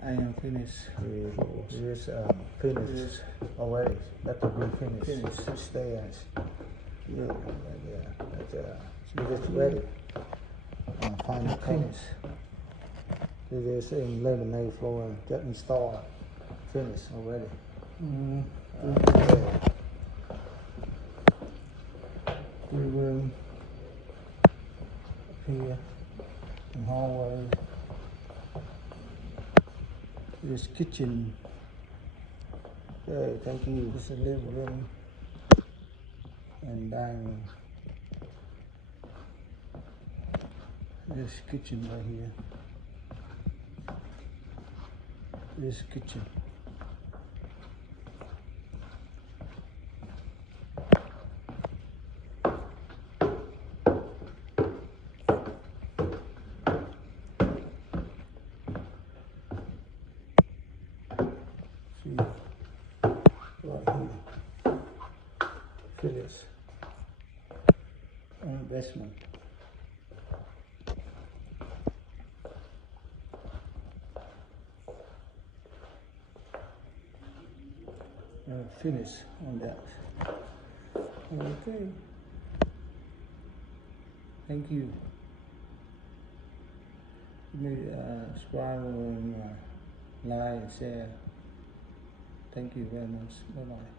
I am finished. It is finished already. That to be finished. Finished. Stay as. Yeah. It is ready. Final finish. It is in laminate flooring. Just installed. Finished already. Yeah. 3 room here and hallway. This kitchen. Okay, thank you. This is a living room and dining room. This kitchen right here. This kitchen. See, right here. Finish. Investment. Finish on that. Okay. Thank you. Give me subscribe and like and share. Thank you very much. Bye bye.